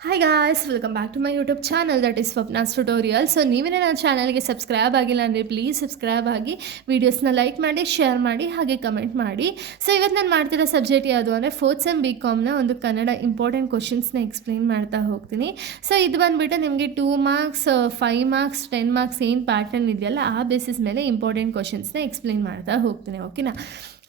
Hi guys, welcome back to my YouTube channel that is Swapna's tutorial. So ನೀವೇನೇ ನನ್ನ ಚಾನಲ್ಗೆ subscribe ಆಗಿಲ್ಲ ಅಂದರೆ ಪ್ಲೀಸ್ ಸಬ್ಸ್ಕ್ರೈಬ್ ಆಗಿ, ವೀಡಿಯೋಸ್ನ ಲೈಕ್ ಮಾಡಿ, ಶೇರ್ ಮಾಡಿ, ಹಾಗೆ ಕಮೆಂಟ್ ಮಾಡಿ. ಸೊ ಇವತ್ತು ನಾನು ಮಾಡ್ತಿರೋ ಸಬ್ಜೆಕ್ಟ್ ಯಾವುದು ಅಂದರೆ ಫೋರ್ತ್ ಸೆಮ್ BComನ ಒಂದು ಕನ್ನಡ ಇಂಪಾರ್ಟೆಂಟ್ ಕ್ವಶನ್ಸ್ನ ಎಕ್ಸ್ಪ್ಲೈನ್ ಮಾಡ್ತಾ ಹೋಗ್ತೀನಿ. ಸೊ ಇದು ಬಂದುಬಿಟ್ಟು ನಿಮಗೆ 2 ಮಾರ್ಕ್ಸ್, 5 ಮಾರ್ಕ್ಸ್, 10 ಮಾರ್ಕ್ಸ್ ಏನು ಪ್ಯಾಟರ್ನ್ ಇದೆಯಲ್ಲ ಆ ಬೇಸಿಸ್ ಮೇಲೆ ಇಂಪಾರ್ಟೆಂಟ್ ಕ್ವಶನ್ಸ್ನ ಎಕ್ಸ್ಪ್ಲೈನ್ ಮಾಡ್ತಾ ಹೋಗ್ತೀನಿ. ಓಕೆನಾ?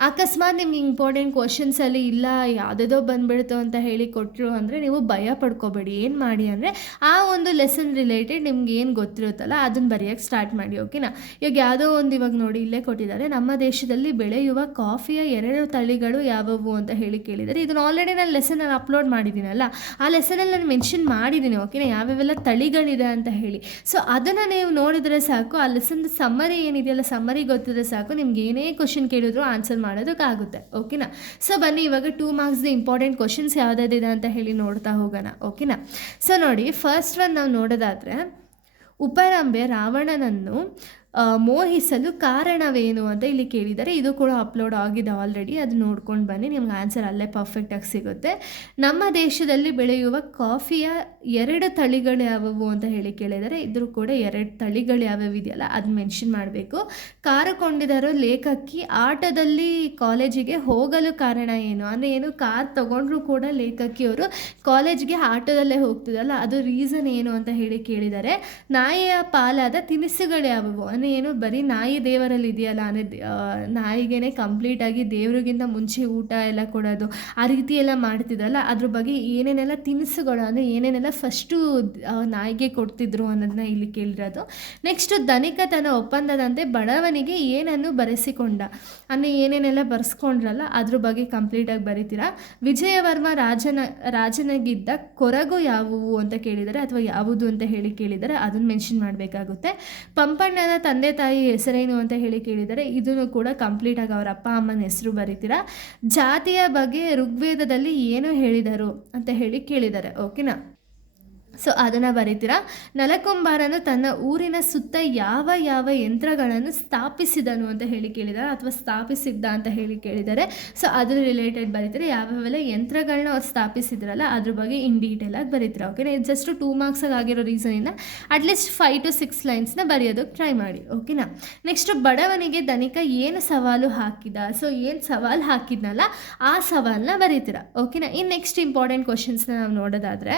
ಅಕಸ್ಮಾತ್ ನಿಮ್ಗೆ ಇಂಪಾರ್ಟೆಂಟ್ ಕ್ವಶನ್ಸಲ್ಲಿ ಇಲ್ಲ ಯಾವುದೇದೋ ಬಂದುಬಿಡ್ತು ಅಂತ ಹೇಳಿ ಕೊಟ್ಟರು ಅಂದರೆ ನೀವು ಭಯ ಪಡ್ಕೋಬೇಡಿ. ಏನು ಮಾಡಿ ಅಂದರೆ ಆ ಒಂದು ಲೆಸನ್ ರಿಲೇಟೆಡ್ ನಿಮ್ಗೆ ಏನು ಗೊತ್ತಿರುತ್ತಲ್ಲ ಅದನ್ನು ಬರೆಯೋಕ್ಕೆ ಸ್ಟಾರ್ಟ್ ಮಾಡಿ. ಓಕೆನಾ? ಇವಾಗ ನೋಡಿ ಇಲ್ಲೇ ಕೊಟ್ಟಿದ್ದಾರೆ, ನಮ್ಮ ದೇಶದಲ್ಲಿ ಬೆಳೆಯುವ ಕಾಫಿಯ 2 ತಳಿಗಳು ಯಾವುವು ಅಂತ ಹೇಳಿ ಕೇಳಿದ್ದಾರೆ. ಇದನ್ನು ಆಲ್ರೆಡಿ ನಾನು ಲೆಸನಲ್ಲಿ ಅಪ್ಲೋಡ್ ಮಾಡಿದ್ದೀನಲ್ಲ, ಆ ಲೆಸನಲ್ಲಿ ನಾನು ಮೆನ್ಷನ್ ಮಾಡಿದ್ದೀನಿ. ಓಕೆನಾ? ಯಾವ್ಯಾವೆಲ್ಲ ತಳಿಗಳಿದೆ ಅಂತ ಹೇಳಿ. ಸೊ ಅದನ್ನು ನೀವು ನೋಡಿದರೆ ಸಾಕು, ಆ ಲೆಸನ್ದು ಸಮ್ಮರಿ ಏನಿದೆಯಲ್ಲ, ಸಮ್ಮರಿ ಗೊತ್ತಿದ್ರೆ ಸಾಕು, ನಿಮ್ಗೆ ಏನೇ ಕ್ವಶನ್ ಕೇಳಿದ್ರು ಆನ್ಸರ್ ಮಾಡೋದಕ್ಕಾಗುತ್ತೆ. ಓಕೆನಾ? ಸೊ ಬನ್ನಿ ಇವಾಗ 2 ಮಾರ್ಕ್ಸ್ದು ಇಂಪಾರ್ಟೆಂಟ್ ಕ್ವಶನ್ಸ್ ಯಾವುದಾದಿದೆ ಅಂತ ಹೇಳಿ ನೋಡ್ತಾ ಹೋಗೋಣ. ಓಕೆನಾ? ಸೊ ನೋಡಿ, ಫಸ್ಟ್ ಒನ್ ನಾವು ನೋಡೋದಾದರೆ, ಉಪರಂಬೆ ರಾವಣನನ್ನು ಮೋಹಿಸಲು ಕಾರಣವೇನು ಅಂತ ಇಲ್ಲಿ ಕೇಳಿದ್ದಾರೆ. ಇದು ಕೂಡ ಅಪ್ಲೋಡ್ ಆಗಿದೆ ಆಲ್ರೆಡಿ, ಅದು ನೋಡ್ಕೊಂಡು ಬನ್ನಿ, ನಿಮ್ಗೆ ಆನ್ಸರ್ ಅಲ್ಲೇ ಪರ್ಫೆಕ್ಟಾಗಿ ಸಿಗುತ್ತೆ. ನಮ್ಮ ದೇಶದಲ್ಲಿ ಬೆಳೆಯುವ ಕಾಫಿಯ 2 ತಳಿಗಳು ಯಾವುವು ಅಂತ ಹೇಳಿ ಕೇಳಿದ್ದಾರೆ. ಇದ್ರೂ ಕೂಡ 2 ತಳಿಗಳು ಯಾವ್ಯಾವ ಇದೆಯಲ್ಲ ಅದು ಮೆನ್ಷನ್ ಮಾಡಬೇಕು. ಕಾರು ಲೇಖಕಿ ಆಟೋದಲ್ಲಿ ಕಾಲೇಜಿಗೆ ಹೋಗಲು ಕಾರಣ ಏನು ಅಂದರೆ ಏನು, ಕಾರ್ ತೊಗೊಂಡ್ರೂ ಕೂಡ ಲೇಖಕಿಯವರು ಕಾಲೇಜ್ಗೆ ಆಟೋದಲ್ಲೇ ಹೋಗ್ತಿದ್ದಲ್ಲ, ಅದು ರೀಸನ್ ಏನು ಅಂತ ಹೇಳಿ ಕೇಳಿದ್ದಾರೆ. ನಾಯಿಯ ಪಾಲಾದ ತಿನಿಸುಗಳು ಯಾವುವು ಅಂದರೆ ಏನು, ಬರೀ ನಾಯಿ ದೇವರಲ್ಲಿ ಇದೆಯಲ್ಲ ಅಂದರೆ ನಾಯಿಗೇನೆ ಕಂಪ್ಲೀಟಾಗಿ ದೇವ್ರಿಗಿಂತ ಮುಂಚೆ ಊಟ ಎಲ್ಲ ಕೊಡೋದು ಆ ರೀತಿ ಎಲ್ಲ ಮಾಡ್ತಿದ್ರಲ್ಲ, ಅದ್ರ ಬಗ್ಗೆ ಏನೇನೆಲ್ಲ ತಿನಿಸುಗಳು ಅಂದರೆ ಏನೇನೆಲ್ಲ ಫಸ್ಟು ನಾಯಿಗೆ ಕೊಡ್ತಿದ್ರು ಅನ್ನೋದನ್ನ ಇಲ್ಲಿ ಕೇಳಿರೋದು. ನೆಕ್ಸ್ಟು ಧನಿಕ ತನ್ನ ಒಪ್ಪಂದದಂತೆ ಬಡವನಿಗೆ ಏನನ್ನು ಬರೆಸಿಕೊಂಡ ಅಂದರೆ ಏನೇನೆಲ್ಲ ಬರೆಸ್ಕೊಂಡ್ರಲ್ಲ ಅದ್ರ ಬಗ್ಗೆ ಕಂಪ್ಲೀಟಾಗಿ ಬರೀತೀರಾ. ವಿಜಯವರ್ಮ ರಾಜನಿಗಿದ್ದ ಕೊರಗು ಯಾವುವು ಅಂತ ಕೇಳಿದ್ದಾರೆ, ಅಥವಾ ಯಾವುದು ಅಂತ ಹೇಳಿ ಕೇಳಿದ್ದಾರೆ, ಅದನ್ನು ಮೆನ್ಷನ್ ಮಾಡಬೇಕಾಗುತ್ತೆ. ಪಂಪಣ್ಣನ ತಂದೆ ತಾಯಿ ಹೆಸರೇನು ಅಂತ ಹೇಳಿ ಕೇಳಿದ್ದಾರೆ, ಇದನ್ನು ಕೂಡ ಕಂಪ್ಲೀಟಾಗಿ ಅವರ ಅಪ್ಪ ಅಮ್ಮನ ಹೆಸರು ಬರೀತೀರಾ. ಜಾತಿಯ ಬಗ್ಗೆ ಋಗ್ವೇದದಲ್ಲಿ ಏನು ಹೇಳಿದರು ಅಂತ ಹೇಳಿ ಕೇಳಿದ್ದಾರೆ. ಓಕೆನಾ? ಸೊ ಅದನ್ನು ಬರೀತೀರಾ. ನಲಕುಂಬಾರನು ತನ್ನ ಊರಿನ ಸುತ್ತ ಯಾವ ಯಾವ ಯಂತ್ರಗಳನ್ನು ಸ್ಥಾಪಿಸಿದನು ಅಂತ ಹೇಳಿ ಕೇಳಿದ್ದಾರೆ, ಅಥವಾ ಸ್ಥಾಪಿಸಿದ್ದ ಅಂತ ಹೇಳಿ ಕೇಳಿದ್ದಾರೆ. ಸೊ ಅದ್ರ ರಿಲೇಟೆಡ್ ಬರೀತಾರೆ. ಯಾವ್ಯಾವೆಲ್ಲ ಯಂತ್ರಗಳನ್ನ ಅವ್ರು ಸ್ಥಾಪಿಸಿದ್ರಲ್ಲ ಅದ್ರ ಬಗ್ಗೆ ಇನ್ ಡೀಟೇಲಾಗಿ ಬರೀತೀರಾ. ಓಕೆನಾ? ಇದು ಜಸ್ಟ್ 2 ಮಾರ್ಕ್ಸಾಗಿ ಆಗಿರೋ ರೀಸನಿಂದ ಅಟ್ಲೀಸ್ಟ್ 5 to 6 ಲೈನ್ಸ್ನ ಬರೆಯೋದಕ್ಕೆ ಟ್ರೈ ಮಾಡಿ. ಓಕೆನಾ? ನೆಕ್ಸ್ಟ್, ಬಡವನಿಗೆ ಧನಿಕ ಏನು ಸವಾಲು ಹಾಕಿದ. ಸೊ ಏನು ಸವಾಲು ಹಾಕಿದ್ನಲ್ಲ ಆ ಸವಾಲನ್ನ ಬರೀತೀರಾ. ಓಕೆನಾ? ಇನ್ನು ನೆಕ್ಸ್ಟ್ ಇಂಪಾರ್ಟೆಂಟ್ ಕ್ವಶನ್ಸ್ನ ನಾವು ನೋಡೋದಾದರೆ,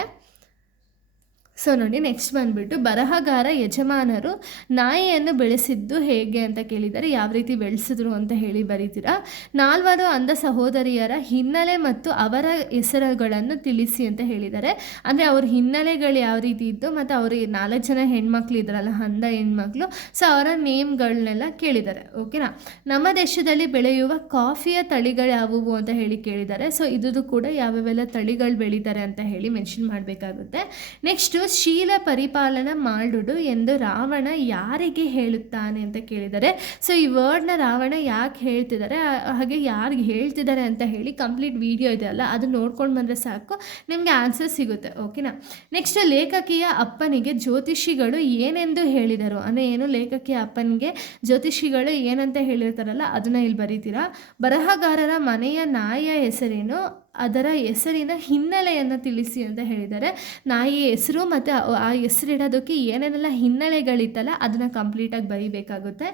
ಸೊ ನೋಡಿ, ನೆಕ್ಸ್ಟ್ ಬಂದುಬಿಟ್ಟು ಬರಹಗಾರ ಯಜಮಾನರು ನಾಯಿಯನ್ನು ಬೆಳೆಸಿದ್ದು ಹೇಗೆ ಅಂತ ಕೇಳಿದ್ದಾರೆ. ಯಾವ ರೀತಿ ಬೆಳೆಸಿದ್ರು ಅಂತ ಹೇಳಿ ಬರೀತೀರಾ. 4 ಅಂಧ ಸಹೋದರಿಯರ ಹಿನ್ನೆಲೆ ಮತ್ತು ಅವರ ಹೆಸರುಗಳನ್ನು ತಿಳಿಸಿ ಅಂತ ಹೇಳಿದ್ದಾರೆ. ಅಂದರೆ ಅವ್ರ ಹಿನ್ನೆಲೆಗಳು ಯಾವ ರೀತಿ ಇದ್ದು ಮತ್ತು ಅವ್ರಿಗೆ 4 ಜನ ಹೆಣ್ಮಕ್ಳು ಇದ್ರಲ್ಲ, ಅಂಧ ಹೆಣ್ಮಕ್ಳು, ಸೊ ಅವರ ನೇಮ್ಗಳನ್ನೆಲ್ಲ ಕೇಳಿದ್ದಾರೆ. ಓಕೆನಾ? ನಮ್ಮ ದೇಶದಲ್ಲಿ ಬೆಳೆಯುವ ಕಾಫಿಯ ತಳಿಗಳು ಯಾವುವು ಅಂತ ಹೇಳಿ ಕೇಳಿದ್ದಾರೆ. ಸೊ ಇದು ಕೂಡ ಯಾವ್ಯಾವೆಲ್ಲ ತಳಿಗಳು ಬೆಳೀತಾರೆ ಅಂತ ಹೇಳಿ ಮೆನ್ಷನ್ ಮಾಡಬೇಕಾಗುತ್ತೆ. ನೆಕ್ಸ್ಟು, ಶೀಲ ಪರಿಪಾಲನ ಮಾಡುಡು ಎಂದು ರಾವಣ ಯಾರಿಗೆ ಹೇಳುತ್ತಾನೆ ಅಂತ ಕೇಳಿದ್ದಾರೆ. ಸೊ ಈ ವರ್ಡ್ನ ರಾವಣ ಯಾಕೆ ಹೇಳ್ತಿದ್ದಾರೆ, ಹಾಗೆ ಯಾರಿಗೆ ಹೇಳ್ತಿದ್ದಾರೆ ಅಂತ ಹೇಳಿ ಕಂಪ್ಲೀಟ್ ವಿಡಿಯೋ ಇದೆ ಅಲ್ಲ, ಅದು ನೋಡ್ಕೊಂಡು ಬಂದರೆ ಸಾಕು, ನಿಮಗೆ ಆನ್ಸರ್ ಸಿಗುತ್ತೆ. ಓಕೆನಾ? ನೆಕ್ಸ್ಟ್, ಲೇಖಕಿಯ ಅಪ್ಪನಿಗೆ ಜ್ಯೋತಿಷಿಗಳು ಏನೆಂದು ಹೇಳಿದರು ಅಂದರೆ ಏನು, ಲೇಖಕಿಯ ಅಪ್ಪನಿಗೆ ಜ್ಯೋತಿಷಿಗಳು ಏನಂತ ಹೇಳಿರ್ತಾರಲ್ಲ ಅದನ್ನು ಇಲ್ಲಿ ಬರೀತೀರಾ. ಬರಹಗಾರರ ಮನೆಯ ನಾಯಿಯ ಹೆಸರೇನು, ಅದರ ಹೆಸರಿನ ಹಿನ್ನೆಲೆಯನ್ನು ತಿಳಿಸಿ ಅಂತ ಹೇಳಿದ್ದಾರೆ. ನಾಯಿಯ ಹೆಸರು ಮತ್ತು ಆ ಹೆಸರಿಡೋದಕ್ಕೆ ಏನೇನೆಲ್ಲ ಹಿನ್ನೆಲೆಗಳಿತ್ತಲ್ಲ ಅದನ್ನು ಕಂಪ್ಲೀಟಾಗಿ ಬರೀಬೇಕಾಗುತ್ತೆ.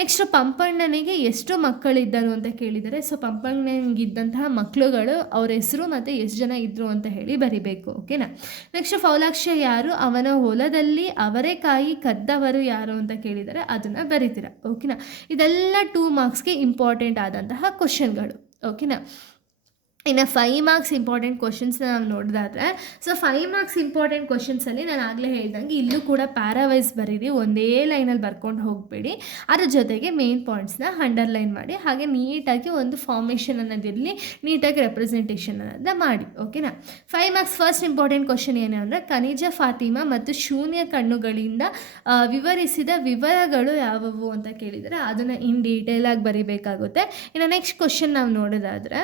ನೆಕ್ಸ್ಟ್, ಪಂಪಣ್ಣನಿಗೆ ಎಷ್ಟು ಮಕ್ಕಳಿದ್ದರು ಅಂತ ಕೇಳಿದ್ದಾರೆ. ಸೊ ಪಂಪಣ್ಣನಿಗಿದ್ದಂತಹ ಮಕ್ಕಳುಗಳು, ಅವ್ರ ಹೆಸರು ಮತ್ತು ಎಷ್ಟು ಜನ ಇದ್ದರು ಅಂತ ಹೇಳಿ ಬರಿಬೇಕು. ಓಕೆನಾ? ನೆಕ್ಸ್ಟ್, ಫೌಲಾಕ್ಷ ಯಾರು, ಅವನ ಹೊಲದಲ್ಲಿ ಅವರೆಕಾಯಿ ಕದ್ದವರು ಯಾರು ಅಂತ ಕೇಳಿದ್ದಾರೆ, ಅದನ್ನು ಬರಿತೀರಾ. ಓಕೆನಾ? ಇದೆಲ್ಲ 2 ಮಾರ್ಕ್ಸ್ಗೆ ಇಂಪಾರ್ಟೆಂಟ್ ಆದಂತಹ ಕ್ವಶನ್ಗಳು. ಓಕೆನಾ? ಇನ್ನು 5 ಮಾರ್ಕ್ಸ್ ಇಂಪಾರ್ಟೆಂಟ್ ಕ್ವಶನ್ಸ್ನ ನಾವು ನೋಡೋದಾದರೆ, ಸೊ 5 ಮಾರ್ಕ್ಸ್ ಇಂಪಾರ್ಟೆಂಟ್ ಕ್ವಶನ್ಸಲ್ಲಿ ನಾನು ಆಗಲೇ ಹೇಳ್ದಂಗೆ ಇಲ್ಲೂ ಕೂಡ ಪ್ಯಾರಾವೈಸ್ ಬರೀರಿ, ಒಂದೇ ಲೈನಲ್ಲಿ ಬರ್ಕೊಂಡು ಹೋಗಬೇಡಿ. ಅದ್ರ ಜೊತೆಗೆ ಮೇನ್ ಪಾಯಿಂಟ್ಸ್ನ ಅಂಡರ್ಲೈನ್ ಮಾಡಿ, ಹಾಗೆ ನೀಟಾಗಿ ಒಂದು ಫಾರ್ಮೇಷನ್ ಅನ್ನೋದಿರಲಿ, ನೀಟಾಗಿ ರೆಪ್ರೆಸೆಂಟೇಷನ್ ಅನ್ನೋದನ್ನ ಮಾಡಿ. ಓಕೆನಾ? 5 ಮಾರ್ಕ್ಸ್ ಫಸ್ಟ್ ಇಂಪಾರ್ಟೆಂಟ್ ಕ್ವಶನ್ ಏನು ಅಂದರೆ, ಖನಿಜ ಫಾತಿಮಾ ಮತ್ತು ಶೂನ್ಯ ಕಣ್ಣುಗಳಿಂದ ವಿವರಿಸಿದ ವಿವರಗಳು ಯಾವುವು ಅಂತ ಕೇಳಿದರೆ ಅದನ್ನು ಇನ್ ಡೀಟೇಲಾಗಿ ಬರೀಬೇಕಾಗುತ್ತೆ. ಇನ್ನು ನೆಕ್ಸ್ಟ್ ಕ್ವಶನ್ ನಾವು ನೋಡೋದಾದರೆ,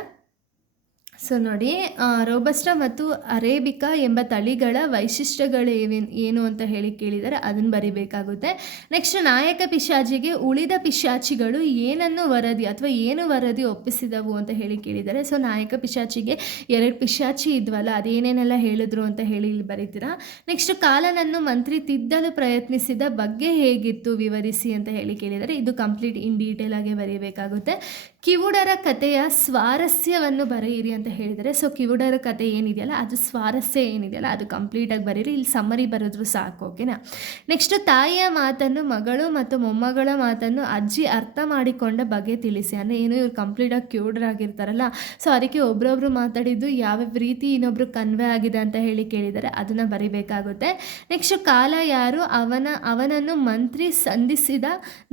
ಸೊ ನೋಡಿ, ರೋಬಸ್ಟಾ ಮತ್ತು ಅರೇಬಿಕಾ ಎಂಬ ತಳಿಗಳ ವೈಶಿಷ್ಟ್ಯಗಳು ಏನು ಅಂತ ಹೇಳಿ ಕೇಳಿದರೆ ಅದನ್ನು ಬರಿಬೇಕಾಗುತ್ತೆ. ನೆಕ್ಸ್ಟ್, ನಾಯಕ ಪಿಶಾಚಿಗೆ ಉಳಿದ ಪಿಶಾಚಿಗಳು ಏನನ್ನು ವರದಿ ಅಥವಾ ಏನು ವರದಿ ಒಪ್ಪಿಸಿದವು ಅಂತ ಹೇಳಿ ಕೇಳಿದ್ದಾರೆ. ಸೊ ನಾಯಕ ಪಿಶಾಚಿಗೆ 2 ಪಿಶಾಚಿ ಇದ್ವಲ್ಲ, ಅದೇನೇನೆಲ್ಲ ಹೇಳಿದ್ರು ಅಂತ ಹೇಳಿ ಇಲ್ಲಿ ಬರೀತೀರಾ. ನೆಕ್ಸ್ಟ್, ಕಾಲನನ್ನು ಮಂತ್ರಿ ತಿದ್ದಲು ಪ್ರಯತ್ನಿಸಿದ ಬಗ್ಗೆ ಹೇಗಿತ್ತು ವಿವರಿಸಿ ಅಂತ ಹೇಳಿ ಕೇಳಿದರೆ ಇದು ಕಂಪ್ಲೀಟ್ ಇನ್ ಡೀಟೇಲ್ ಆಗಿ ಬರೀಬೇಕಾಗುತ್ತೆ. ಕಿವುಡರ ಕಥೆಯ ಸ್ವಾರಸ್ಯವನ್ನು ಬರೆಯಿರಿ ಅಂತ ಹೇಳಿದರೆ, ಸೊ ಕಿವುಡರ ಕಥೆ ಏನಿದೆಯಲ್ಲ ಅದು ಸ್ವಾರಸ್ಯ ಏನಿದೆಯಲ್ಲ ಅದು ಕಂಪ್ಲೀಟಾಗಿ ಬರೀರಿ. ಇಲ್ಲಿ ಸಮ್ಮರಿ ಬರೆದ್ರು ಸಾಕು, ಓಕೆನಾ. ನೆಕ್ಸ್ಟ್, ತಾಯಿಯ ಮಾತನ್ನು ಮಗಳು ಮತ್ತು ಮೊಮ್ಮಗಳ ಮಾತನ್ನು ಅಜ್ಜಿ ಅರ್ಥ ಮಾಡಿಕೊಂಡ ಬಗ್ಗೆ ತಿಳಿಸಿ. ಅಂದರೆ ಏನು, ಇವ್ರು ಕಂಪ್ಲೀಟಾಗಿ ಕಿವುಡರಾಗಿರ್ತಾರಲ್ಲ, ಸೊ ಅದಕ್ಕೆ ಒಬ್ರೊಬ್ರು ಮಾತಾಡಿದ್ದು ಯಾವ್ಯಾವ ರೀತಿ ಇನ್ನೊಬ್ರು ಕನ್ವೆ ಆಗಿದೆ ಅಂತ ಹೇಳಿ ಕೇಳಿದರೆ ಅದನ್ನು ಬರಿಬೇಕಾಗುತ್ತೆ. ನೆಕ್ಸ್ಟ್, ಕಾಲ ಯಾರು, ಅವನನ್ನು ಮಂತ್ರಿ ಸಂಧಿಸಿದ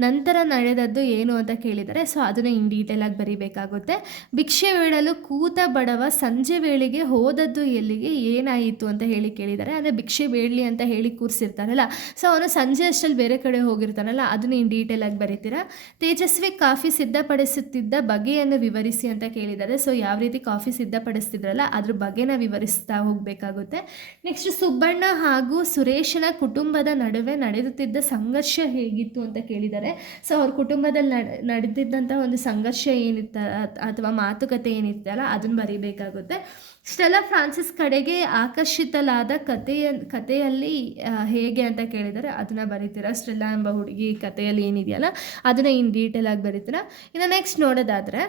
ನಂತರ ನಡೆದದ್ದು ಏನು ಅಂತ ಕೇಳಿದರೆ, ಸೊ ಅದನ್ನು ಇನ್ ಡೀಟೇಲ್ ಆಗಿ ಬರಿಬೇಕಾಗುತ್ತೆ. ಭಿಕ್ಷೆ ಬೇಡಲು ಕೂತ ಬಡವ ಸಂಜೆ ವೇಳೆಗೆ ಹೋದದ್ದು ಎಲ್ಲಿಗೆ, ಏನಾಯಿತು ಅಂತ ಹೇಳಿ ಕೇಳಿದ್ದಾರೆ. ಅಂದರೆ ಭಿಕ್ಷೆ ಬೇಡಲಿ ಅಂತ ಹೇಳಿ ಕೂರಿಸಿರ್ತಾರಲ್ಲ, ಸೊ ಅವನು ಸಂಜೆ ಅಷ್ಟರಲ್ಲಿ ಬೇರೆ ಕಡೆ ಹೋಗಿರ್ತಾನಲ್ಲ ಅದನ್ನು ಇನ್ ಡೀಟೇಲ್ ಆಗಿ ಬರೀತೀರಾ. ತೇಜಸ್ವಿ ಕಾಫಿ ಸಿದ್ಧಪಡಿಸುತ್ತಿದ್ದ ಬಗೆಯನ್ನು ವಿವರಿಸಿ ಅಂತ ಕೇಳಿದ್ದಾರೆ. ಸೊ ಯಾವ ರೀತಿ ಕಾಫಿ ಸಿದ್ಧಪಡಿಸ್ತಿದ್ರಲ್ಲ ಅದ್ರ ಬಗೆನ ವಿವರಿಸ್ತಾ ಹೋಗಬೇಕಾಗುತ್ತೆ. ನೆಕ್ಸ್ಟ್, ಸುಬ್ಬಣ್ಣ ಹಾಗೂ ಸುರೇಶನ ಕುಟುಂಬದ ನಡುವೆ ನಡೆಯುತ್ತಿದ್ದ ಸಂಘರ್ಷ ಹೇಗಿತ್ತು ಅಂತ ಕೇಳಿದ್ದಾರೆ. ಸೊ ಅವ್ರ ಕುಟುಂಬದಲ್ಲಿ ನಡೆದಿದ್ದಂಥ ಒಂದು ಸಂಘರ್ಷ ಏನಿತ್ತ ಅಥವಾ ಮಾತುಕತೆ ಏನಿತ್ತಲ್ಲ ಅದನ್ನು ಬರೀಬೇಕಾಗುತ್ತೆ. ಸ್ಟೆಲ್ಲಾ ಫ್ರಾನ್ಸಿಸ್ ಕಡೆಗೆ ಆಕರ್ಷಿತಲಾದ ಕಥೆಯಲ್ಲಿ ಹೇಗೆ ಅಂತ ಕೇಳಿದರೆ ಅದನ್ನು ಬರೀತೀರಾ. ಸ್ಟೆಲ್ಲಾ ಎಂಬ ಹುಡುಗಿ ಕಥೆಯಲ್ಲಿ ಏನಿದೆಯಲ್ಲ ಅದನ್ನು ಇನ್ ಡೀಟೇಲ್ ಆಗಿ ಬರೀತೀರಾ. ಇನ್ನು ನೆಕ್ಸ್ಟ್ ನೋಡೋದಾದರೆ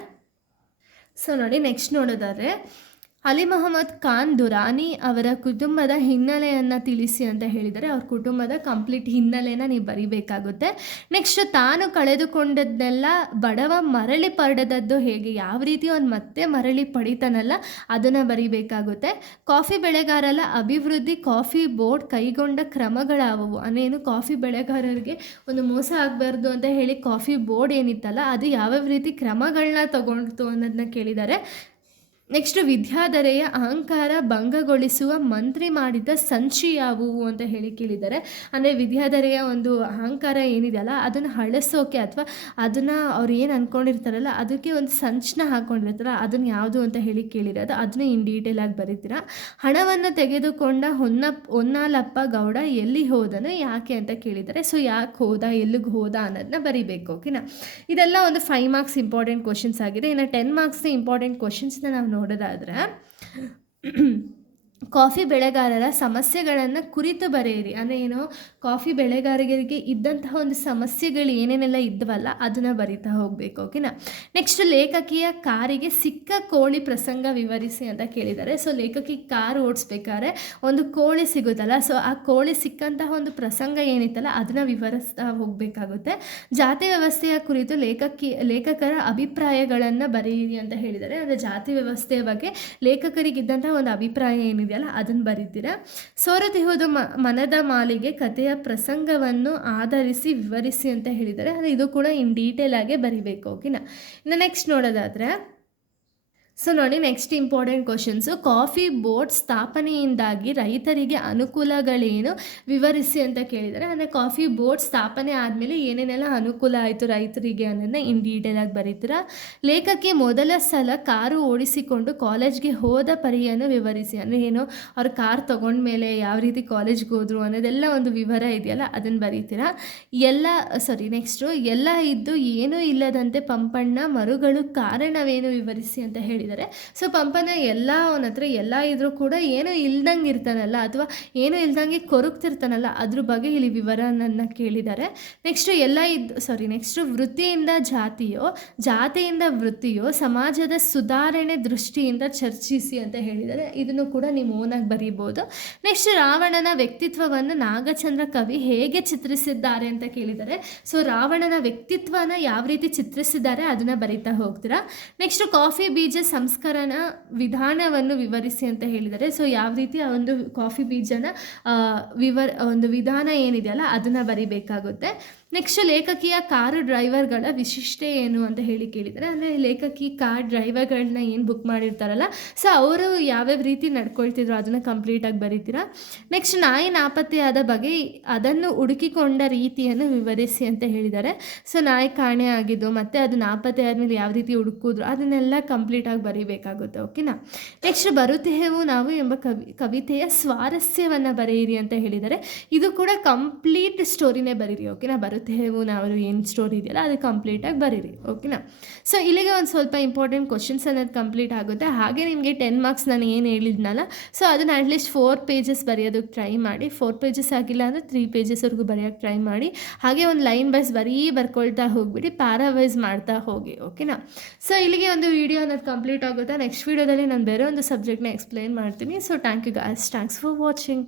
ಅಲಿ ಮೊಹಮ್ಮದ್ ಖಾನ್ ದುರಾನಿ ಅವರ ಕುಟುಂಬದ ಹಿನ್ನೆಲೆಯನ್ನು ತಿಳಿಸಿ ಅಂತ ಹೇಳಿದರೆ ಅವ್ರ ಕುಟುಂಬದ ಕಂಪ್ಲೀಟ್ ಹಿನ್ನೆಲೆನ ನೀವು ಬರಿಬೇಕಾಗುತ್ತೆ. ನೆಕ್ಸ್ಟ್, ತಾನು ಕಳೆದುಕೊಂಡದ್ದನ್ನೆಲ್ಲ ಬಡವ ಮರಳಿ ಪಡೆದದ್ದು ಹೇಗೆ, ಯಾವ ರೀತಿ ಅವ್ನು ಮತ್ತೆ ಮರಳಿ ಪಡಿತಾನಲ್ಲ ಅದನ್ನು ಬರಿಬೇಕಾಗುತ್ತೆ. ಕಾಫಿ ಬೆಳೆಗಾರರ ಅಭಿವೃದ್ಧಿ ಕಾಫಿ ಬೋರ್ಡ್ ಕೈಗೊಂಡ ಕ್ರಮಗಳಾವವು. ಅನ್ನೇನು, ಕಾಫಿ ಬೆಳೆಗಾರರಿಗೆ ಒಂದು ಮೋಸ ಆಗಬಾರ್ದು ಅಂತ ಹೇಳಿ ಕಾಫಿ ಬೋರ್ಡ್ ಏನಿತ್ತಲ್ಲ ಅದು ಯಾವ್ಯಾವ ರೀತಿ ಕ್ರಮಗಳನ್ನ ತಗೊಳ್ತು ಅನ್ನೋದನ್ನ ಕೇಳಿದ್ದಾರೆ. ನೆಕ್ಸ್ಟ್, ವಿದ್ಯಾಧರೆಯ ಅಹಂಕಾರ ಭಂಗಗೊಳಿಸುವ ಮಂತ್ರಿ ಮಾಡಿದ ಸಂಚಿ ಯಾವುವು ಅಂತ ಹೇಳಿ ಕೇಳಿದ್ದಾರೆ. ಅಂದರೆ ವಿದ್ಯಾಧರೆಯ ಒಂದು ಅಹಂಕಾರ ಏನಿದೆಯಲ್ಲ ಅದನ್ನು ಅಳಿಸೋಕೆ ಅಥವಾ ಅದನ್ನು ಅವ್ರು ಏನು ಅಂದ್ಕೊಂಡಿರ್ತಾರಲ್ಲ ಅದಕ್ಕೆ ಒಂದು ಸಂಚನ್ನ ಹಾಕ್ಕೊಂಡಿರ್ತಾರ ಅದನ್ನು ಯಾವುದು ಅಂತ ಹೇಳಿ ಕೇಳಿರೋದು ಅದನ್ನು ಇನ್ ಡೀಟೇಲ್ ಆಗಿ ಬರೀತೀರಾ. ಹಣವನ್ನು ತೆಗೆದುಕೊಂಡ ಹೊನ್ನಾಲಪ್ಪ ಗೌಡ ಎಲ್ಲಿ ಹೋದನು ಯಾಕೆ ಅಂತ ಕೇಳಿದ್ದಾರೆ. ಸೊ ಯಾಕೆ ಹೋದ, ಎಲ್ಲಿಗೆ ಹೋದ ಅನ್ನೋದನ್ನ ಬರೀಬೇಕು, ಓಕೆನಾ. ಇದೆಲ್ಲ ಒಂದು 5 ಮಾರ್ಕ್ಸ್ ಇಂಪಾರ್ಟೆಂಟ್ ಕ್ವಶನ್ಸ್ ಆಗಿದೆ. ಇನ್ನು 10 ಮಾರ್ಕ್ಸ್ ಇಂಪಾರ್ಟೆಂಟ್ ಕ್ವಶನ್ಸ್ನ ನಾವು ನೋಡೋದಾದರೆ ಕಾಫಿ ಬೆಳೆಗಾರರ ಸಮಸ್ಯೆಗಳನ್ನು ಕುರಿತು ಬರೆಯಿರಿ. ಅಂದರೆ ಏನು, ಕಾಫಿ ಬೆಳೆಗಾರರಿಗೆ ಇದ್ದಂತಹ ಒಂದು ಸಮಸ್ಯೆಗಳು ಏನೇನೆಲ್ಲ ಇದ್ವಲ್ಲ ಅದನ್ನು ಬರಿತಾ ಹೋಗಬೇಕು, ಓಕೆನಾ. ನೆಕ್ಸ್ಟ್, ಲೇಖಕಿಯ ಕಾರಿಗೆ ಸಿಕ್ಕ ಕೋಳಿ ಪ್ರಸಂಗ ವಿವರಿಸಿ ಅಂತ ಕೇಳಿದ್ದಾರೆ. ಸೊ ಲೇಖಕಿ ಕಾರ್ ಓಡಿಸ್ಬೇಕಾದ್ರೆ ಒಂದು ಕೋಳಿ ಸಿಗುತ್ತಲ್ಲ, ಸೊ ಆ ಕೋಳಿ ಸಿಕ್ಕಂತಹ ಒಂದು ಪ್ರಸಂಗ ಏನಿತ್ತಲ್ಲ ಅದನ್ನು ವಿವರಿಸ್ತಾ ಹೋಗಬೇಕಾಗುತ್ತೆ. ಜಾತಿ ವ್ಯವಸ್ಥೆಯ ಕುರಿತು ಲೇಖಕರ ಅಭಿಪ್ರಾಯಗಳನ್ನು ಬರೆಯಿರಿ ಅಂತ ಹೇಳಿದ್ದಾರೆ. ಅಂದರೆ ಜಾತಿ ವ್ಯವಸ್ಥೆಯ ಬಗ್ಗೆ ಲೇಖಕರಿಗಿದ್ದಂತಹ ಒಂದು ಅಭಿಪ್ರಾಯ ಏನಿದೆ ಅದನ್ನು ಬರೀತೀರಾ. ಸೋರದಿಹುದು ಮನದ ಮಾಲಿಗೆ ಕಥೆಯ ಪ್ರಸಂಗವನ್ನು ಆಧರಿಸಿ ವಿವರಿಸಿ ಅಂತ ಹೇಳಿದ್ದಾರೆ. ಅಂದರೆ ಇದು ಕೂಡ ಇನ್ ಡೀಟೇಲ್ ಆಗಿ ಬರಿಬೇಕು, ಓಕೆನಾ. ಇನ್ನು ನೆಕ್ಸ್ಟ್ ನೋಡೋದಾದರೆ ಸೊ ನೋಡಿ, next important questions, coffee board ಸ್ಥಾಪನೆಯಿಂದಾಗಿ ರೈತರಿಗೆ ಅನುಕೂಲಗಳೇನು ವಿವರಿಸಿ ಅಂತ ಕೇಳಿದ್ದಾರೆ. ಅಂದರೆ ಕಾಫಿ ಬೋರ್ಡ್ ಸ್ಥಾಪನೆ ಆದಮೇಲೆ ಏನೇನೆಲ್ಲ ಅನುಕೂಲ ಆಯಿತು ರೈತರಿಗೆ ಅನ್ನೋದನ್ನ ಇನ್ ಡೀಟೇಲ್ ಆಗಿ ಬರೀತೀರಾ. ಲೇಖಕಿ ಮೊದಲ ಸಲ ಕಾರು ಓಡಿಸಿಕೊಂಡು ಕಾಲೇಜ್ಗೆ ಹೋದ ಪರಿಯನ್ನು ವಿವರಿಸಿ. ಅಂದರೆ ಏನು, ಅವ್ರು ಕಾರ್ ತೊಗೊಂಡ್ಮೇಲೆ ಯಾವ ರೀತಿ ಕಾಲೇಜ್ಗೆ ಹೋದ್ರು ಅನ್ನೋದೆಲ್ಲ ಒಂದು ವಿವರ ಇದೆಯಲ್ಲ ಅದನ್ನು ಬರೀತೀರಾ. ನೆಕ್ಸ್ಟು ಎಲ್ಲ ಇದ್ದು ಏನೂ ಇಲ್ಲದಂತೆ ಪಂಪಣ್ಣ ಮರುಗಳು ಕಾರಣವೇನು ವಿವರಿಸಿ ಅಂತ ಹೇಳಿ. ಸೊ ಪಂಪನ ಎಲ್ಲ ಅವನ ಹತ್ರ ಎಲ್ಲ ಇದ್ರೂ ಕೂಡ ಏನೂ ಇಲ್ದಂಗೆ ಇರ್ತಾನಲ್ಲ ಅಥವಾ ಏನೂ ಇಲ್ದಂಗೆ ಕೊರಗ್ತಿರ್ತಾನಲ್ಲ ಅದ್ರ ಬಗ್ಗೆ ಇಲ್ಲಿ ವಿವರನನ್ನು ಕೇಳಿದ್ದಾರೆ. ನೆಕ್ಸ್ಟು ವೃತ್ತಿಯಿಂದ ಜಾತಿಯಿಂದ ವೃತ್ತಿಯೋ ಸಮಾಜದ ಸುಧಾರಣೆ ದೃಷ್ಟಿಯಿಂದ ಚರ್ಚಿಸಿ ಅಂತ ಹೇಳಿದ್ದಾರೆ. ಇದನ್ನು ಕೂಡ ನೀವು ಓನಾಗಿ ಬರೀಬೋದು. ನೆಕ್ಸ್ಟ್, ರಾವಣನ ವ್ಯಕ್ತಿತ್ವವನ್ನು ನಾಗಚಂದ್ರ ಕವಿ ಹೇಗೆ ಚಿತ್ರಿಸಿದ್ದಾರೆ ಅಂತ ಕೇಳಿದ್ದಾರೆ. ಸೊ ರಾವಣನ ವ್ಯಕ್ತಿತ್ವನ ಯಾವ ರೀತಿ ಚಿತ್ರಿಸಿದ್ದಾರೆ ಅದನ್ನು ಬರೀತಾ ಹೋಗ್ತೀರಾ. ನೆಕ್ಸ್ಟ್, ಕಾಫಿ ಬೀಜ ಸಂಸ್ಕರಣಾ ವಿಧಾನವನ್ನು ವಿವರಿಸಿ ಅಂತ ಹೇಳಿದ್ದಾರೆ. ಸೊ ಯಾವ ರೀತಿ ಆ ಒಂದು ಕಾಫಿ ಬೀಜನ ಒಂದು ವಿಧಾನ ಏನಿದೆಯಲ್ಲ ಅದನ್ನು ಬರಿಬೇಕಾಗುತ್ತೆ. ನೆಕ್ಸ್ಟ್ ಲೇಖಕಿಯ ಕಾರು ಡ್ರೈವರ್ಗಳ ವಿಶಿಷ್ಟತೆ ಏನು ಅಂತ ಹೇಳಿ ಕೇಳಿದ್ದಾರೆ. ಅಂದರೆ ಲೇಖಕಿ ಕಾರ್ ಡ್ರೈವರ್ಗಳನ್ನ ಏನು ಬುಕ್ ಮಾಡಿರ್ತಾರಲ್ಲ, ಸೊ ಅವರು ಯಾವ್ಯಾವ ರೀತಿ ನಡ್ಕೊಳ್ತಿದ್ರು ಅದನ್ನು ಕಂಪ್ಲೀಟಾಗಿ ಬರೀತೀರಾ. ನೆಕ್ಸ್ಟ್ ನಾಯಿ ನಾಪತ್ತೆಯಾದ ಬಗೆ ಅದನ್ನು ಹುಡುಕಿಕೊಂಡ ರೀತಿಯನ್ನು ವಿವರಿಸಿ ಅಂತ ಹೇಳಿದ್ದಾರೆ. ಸೊ ನಾಯಿ ಕಾಣೆ ಆಗಿದ್ದು ಮತ್ತು ಅದು ನಾಪತ್ತೆ ಆದಮೇಲೆ ಯಾವ ರೀತಿ ಹುಡುಕಿದ್ರು ಅದನ್ನೆಲ್ಲ ಕಂಪ್ಲೀಟಾಗಿ ಬರೀಬೇಕಾಗುತ್ತೆ. ಓಕೆನಾ. ನೆಕ್ಸ್ಟ್ ಬರುತ್ತೇವು ನಾವು ಎಂಬ ಕವಿತೆಯ ಸ್ವಾರಸ್ಯವನ್ನು ಬರೆಯಿರಿ ಅಂತ ಹೇಳಿದ್ದಾರೆ. ಇದು ಕೂಡ ಕಂಪ್ಲೀಟ್ ಸ್ಟೋರಿನೇ ಬರೀರಿ. ಓಕೆನಾ. ಬರುತ್ತೇವು ನಾವು ಏನು ಸ್ಟೋರಿ ಇದೆಯಲ್ಲ ಅದು ಕಂಪ್ಲೀಟಾಗಿ ಬರೀರಿ. ಓಕೆನಾ. ಸೊ ಇಲ್ಲಿಗೆ ಒಂದು ಸ್ವಲ್ಪ ಇಂಪಾರ್ಟೆಂಟ್ ಕ್ವಶನ್ಸ್ ಅನ್ನೋದು ಕಂಪ್ಲೀಟ್ ಆಗುತ್ತೆ. ಹಾಗೆ ನಿಮಗೆ 10 ಮಾರ್ಕ್ಸ್ ನಾನು ಏನು ಹೇಳಿದ್ನಲ್ಲ, ಸೊ ಅದನ್ನು ಅಟ್ಲೀಸ್ಟ್ 4 ಪೇಜಸ್ ಬರೆಯೋದಕ್ಕೆ ಟ್ರೈ ಮಾಡಿ. 4 ಪೇಜಸ್ ಆಗಿಲ್ಲ ಅಂದರೆ 3 ಪೇಜಸ್ವರೆಗೂ ಬರೆಯೋಕ್ಕೆ ಟ್ರೈ ಮಾಡಿ. ಹಾಗೆ ಒಂದು ಲೈನ್ ವೈಸ್ ಬರ್ಕೊಳ್ತಾ ಹೋಗಿಬಿಡಿ, ಪ್ಯಾರಾವೈಸ್ ಮಾಡ್ತಾ ಹೋಗಿ. ಓಕೆನಾ. ಸೊ ಇಲ್ಲಿಗೆ ಒಂದು ವಿಡಿಯೋ ಅನ್ನೋದು ಕಂಪ್ಲೀಟ್ ಆಗುತ್ತೆ. ನೆಕ್ಸ್ಟ್ ವೀಡಿಯೋದಲ್ಲಿ ನಾನು ಬೇರೆ ಒಂದು ಸಬ್ಜೆಕ್ಟ್ನ ಎಕ್ಸ್ಪ್ಲೈನ್ ಮಾಡ್ತೀನಿ. So thank you guys, thanks for watching.